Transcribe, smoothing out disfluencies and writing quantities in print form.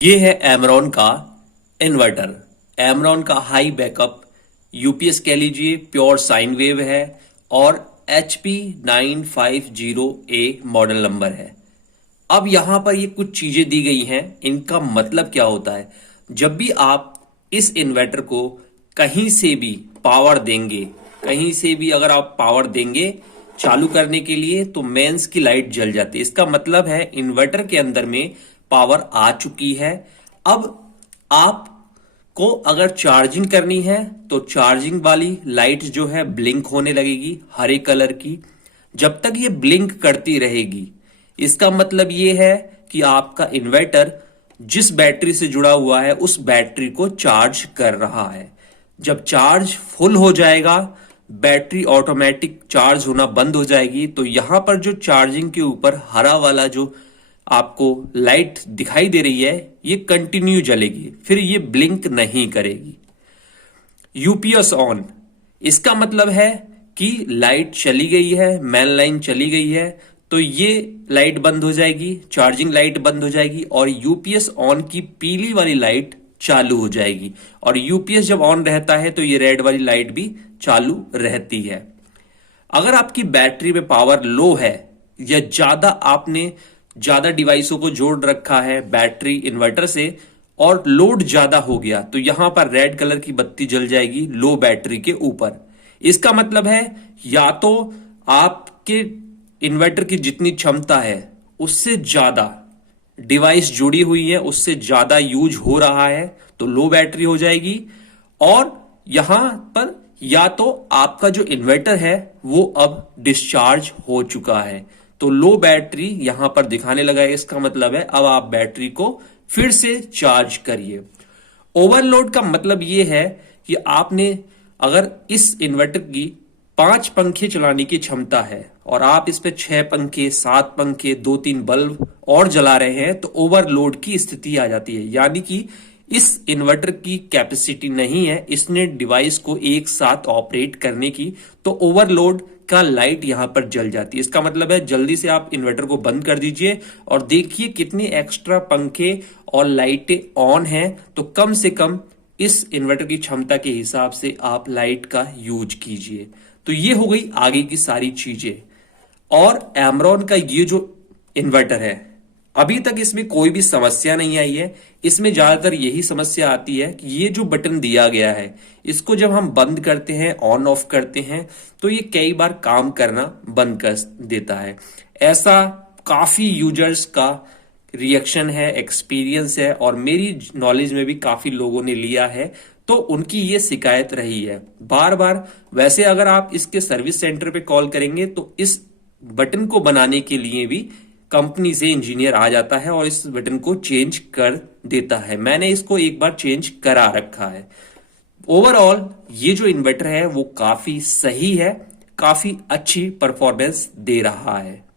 ये है एमरॉन का इन्वर्टर। एमरॉन का हाई बैकअप यूपीएस कह लीजिए, प्योर साइन वेव है और HP 950A मॉडल नंबर है। अब यहां पर ये कुछ चीजें दी गई हैं, इनका मतलब क्या होता है। जब भी आप इस इन्वर्टर को कहीं से भी पावर देंगे, कहीं से भी अगर आप पावर देंगे चालू करने के लिए, तो मेंस की लाइट जल जाती है। इसका मतलब है इन्वर्टर के अंदर में पावर आ चुकी है। अब आपको अगर चार्जिंग करनी है तो चार्जिंग वाली लाइट जो है ब्लिंक होने लगेगी हरे कलर की। जब तक ये ब्लिंक करती रहेगी, इसका मतलब ये है कि आपका इन्वर्टर जिस बैटरी से जुड़ा हुआ है उस बैटरी को चार्ज कर रहा है। जब चार्ज फुल हो जाएगा, बैटरी ऑटोमेटिक चार्ज होना बंद हो जाएगी, तो यहां पर जो चार्जिंग के ऊपर हरा वाला जो आपको लाइट दिखाई दे रही है ये कंटिन्यू जलेगी, फिर ये ब्लिंक नहीं करेगी। यूपीएस ऑन, इसका मतलब है कि लाइट चली गई है, मेन लाइन चली गई है, तो ये लाइट बंद हो जाएगी, चार्जिंग लाइट बंद हो जाएगी और यूपीएस ऑन की पीली वाली लाइट चालू हो जाएगी। और यूपीएस जब ऑन रहता है तो ये रेड वाली लाइट भी चालू रहती है। अगर आपकी बैटरी में पावर लो है या ज्यादा डिवाइसों को जोड़ रखा है बैटरी इन्वर्टर से और लोड ज्यादा हो गया, तो यहां पर रेड कलर की बत्ती जल जाएगी लो बैटरी के ऊपर। इसका मतलब है या तो आपके इन्वर्टर की जितनी क्षमता है उससे ज्यादा डिवाइस जुड़ी हुई है, उससे ज्यादा यूज हो रहा है, तो लो बैटरी हो जाएगी। और यहां पर या तो आपका जो इन्वर्टर है वो अब डिस्चार्ज हो चुका है, तो लो बैटरी यहां पर दिखाने लगा है। इसका मतलब है अब आप बैटरी को फिर से चार्ज करिए। ओवरलोड का मतलब यह है कि आपने अगर इस इन्वर्टर की 5 पंखे चलाने की क्षमता है और आप इस पे 6 पंखे, 7 पंखे, 2-3 बल्ब और जला रहे हैं, तो ओवरलोड की स्थिति आ जाती है। यानी कि इस इन्वर्टर की कैपेसिटी नहीं है इसने डिवाइस को एक साथ ऑपरेट करने की, तो ओवरलोड का लाइट यहां पर जल जाती है। इसका मतलब है जल्दी से आप इन्वर्टर को बंद कर दीजिए और देखिए कितने एक्स्ट्रा पंखे और लाइटें ऑन हैं, तो कम से कम इस इन्वर्टर की क्षमता के हिसाब से आप लाइट का यूज कीजिए। तो ये हो गई आगे की सारी चीजें। और एमरॉन का ये जो इन्वर्टर है अभी तक इसमें कोई भी समस्या नहीं आई है। इसमें ज्यादातर यही समस्या आती है कि ये जो बटन दिया गया है इसको जब हम बंद करते हैं, ऑन ऑफ करते हैं, तो ये कई बार काम करना बंद कर देता है। ऐसा काफी यूजर्स का रिएक्शन है, एक्सपीरियंस है और मेरी नॉलेज में भी काफी लोगों ने लिया है, तो उनकी ये शिकायत रही है बार बार। वैसे अगर आप इसके सर्विस सेंटर पे कॉल करेंगे तो इस बटन को बनाने के लिए भी कंपनी से इंजीनियर आ जाता है और इस बटन को चेंज कर देता है। मैंने इसको एक बार चेंज करा रखा है। ओवरऑल ये जो इन्वर्टर है वो काफी सही है, काफी अच्छी परफॉर्मेंस दे रहा है।